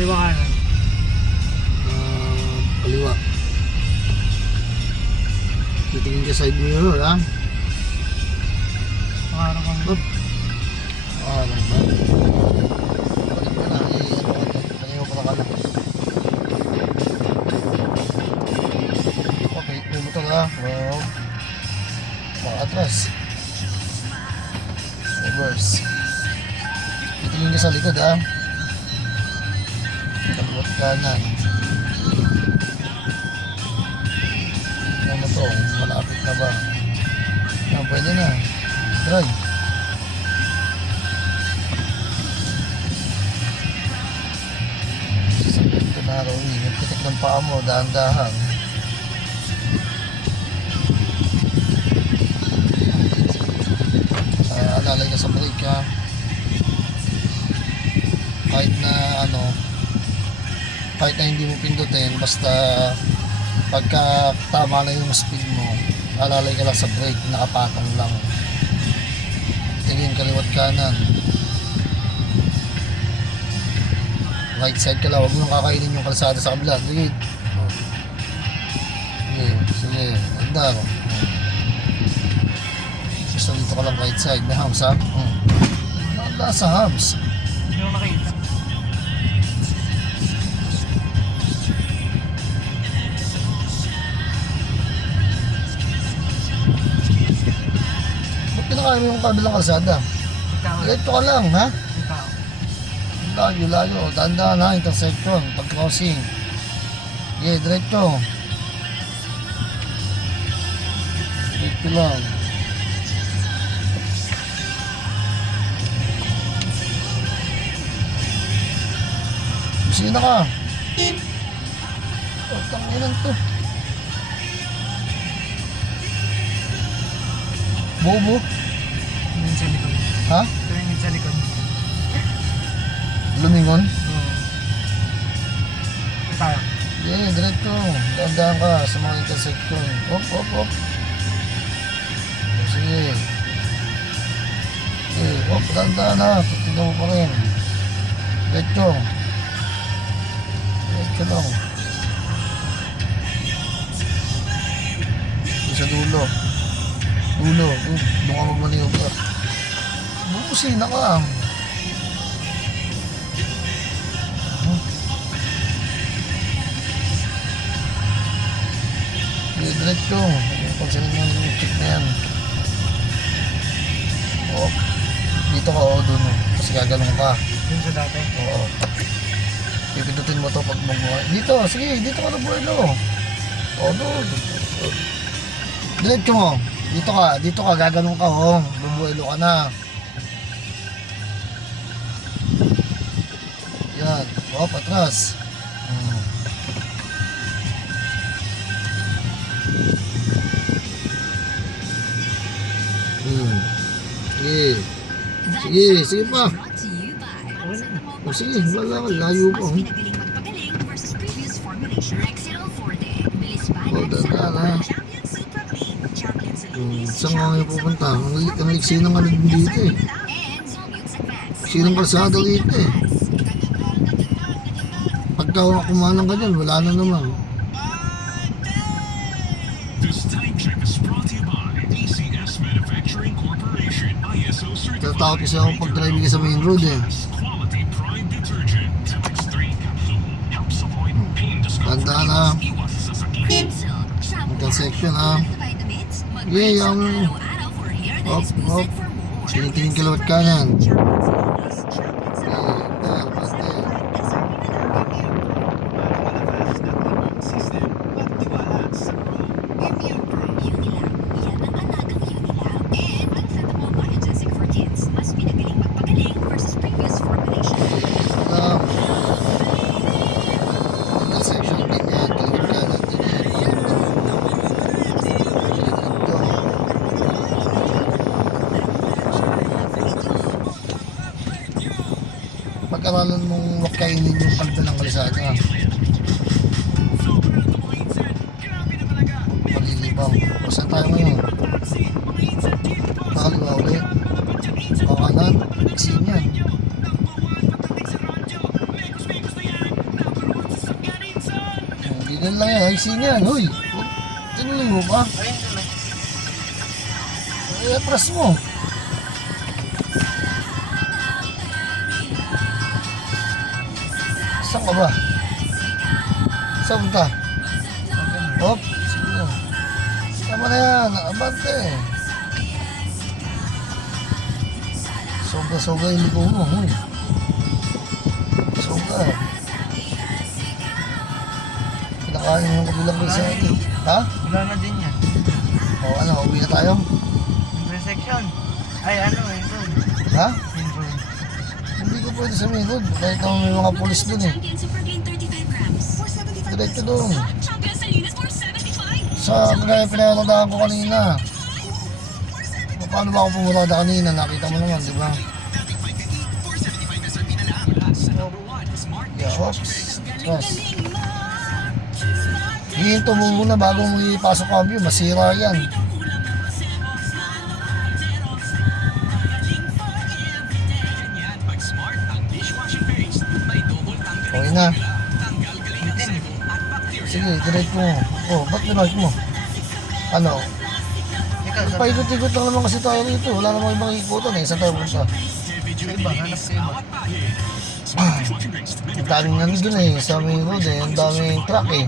Kaliwa kanan. Kaliwa. Titingin ka side mirror, ha? Pangarap kami. Up. Ano ba? Balik ka na. Kanina pa na. Okay, may motor, ha? Wow. Atras. Reverse. Titingin ka sa likod, ha? Kaliwat kanan. Ano to? Malapit na ba? Pwede na. Drive. Sakit ko na rin. Yung pitik ng paa mo, dahan-dahan. Alalay ka sa brake, ha? Kahit na kahit na hindi mo pindutin, basta pagka tama na yung speed mo, alalay ka lang sa brake, nakapatong lang. Tingin kaliwat kanan. Right side ka lang, huwag mo kakainin yung kalsada sa kabila. Sige. Sige. Handa. Basta dito ka lang right side. May hams, ha? Handa sa hams. Hindi ko nakita. Ba't pinakain mo yung kabilang kalsada? Ikaw. Dito ka lang, ha? Ikaw. Layo. Dahan-dahan, ha? Intersection. Pag-crossing. Okay, diretso. Dito lang. Sino ka? Tanginan to. Bobo? Tingin sa likod. Ha? Tingin sa likod. Lumingon? Oo. Tayo. Yeah, diretso. Dahan-dahan ka sa mga intersection. Op. Sige. Dahan-dahan na. Titignan mo pa rin. Diretso lang. Ito sa dulo. Doon ka magmaniobra. Bukusina ka. Diretso. Pagsanin mo yung check na yan. Dito ka, doon. Kasi gagalong ka. Yun sa dati. Oo. Pipindutin mo to pag magmukha. Dito, sige, dito ka na buwelo. Doon. Diretso mo. Dito ka, gaganong ka, bubuelo ka na. Yan, atras. Sige pa. Sige, wala ka, layo pa. Dahan ha. Saan nga ngayon pupunta? Ang iksi ng dito eh. Iksi ng kalsada dito eh. Pagka kumanang ka dyan, wala na naman. Tatakot kasi ako pag-driving ka sa main road eh. Tandaan ha. Intersection ha. Yung Op. Tingin kaliwat kanan. Pag-aralan mong wag kainin yung palda ng kalsada. Malilibaw. Saan tayo ngayon? Nakaliwa ulit. Kawanan. Iksin yan. Yan lang yan. Ayusin yan. Huy. Tinuloy mo pa. Ayun doon na. Atras mo. Saan ka ba? Saan ka? Hop. Sige na. Tama na yan. Abante. Sobra-sobra yung ligo mo. Huy. Sobra. Kinakain mo kabilang isa natin. Ha? Wala na din yan. O ano, uwi na tayo? Intersection. Ay, ano, main road. Ha? Main road. Hindi ko pwede sa main road. Kahit naman may mga pulis dun eh. Diretso doon. Sa mga pinatandaan ko kanina. Paano ba ako pumunta kanina? Nakita mo naman, di ba? Yeah, oops. Trust. Hihinto mo muna bago mo ipasok cambio. Masira yan. Okay na. Bitin. Sige, direct mo. Oh, ba't pinag mo? Ano? Ikaw, sabi Paikot-ikot lang naman kasi tayo rito. Wala namang ibang ikutan eh. Saan tayo punta? sa iba, hanap sa iba. Ang daming nandun eh. Sa main road eh. Ang daming truck eh.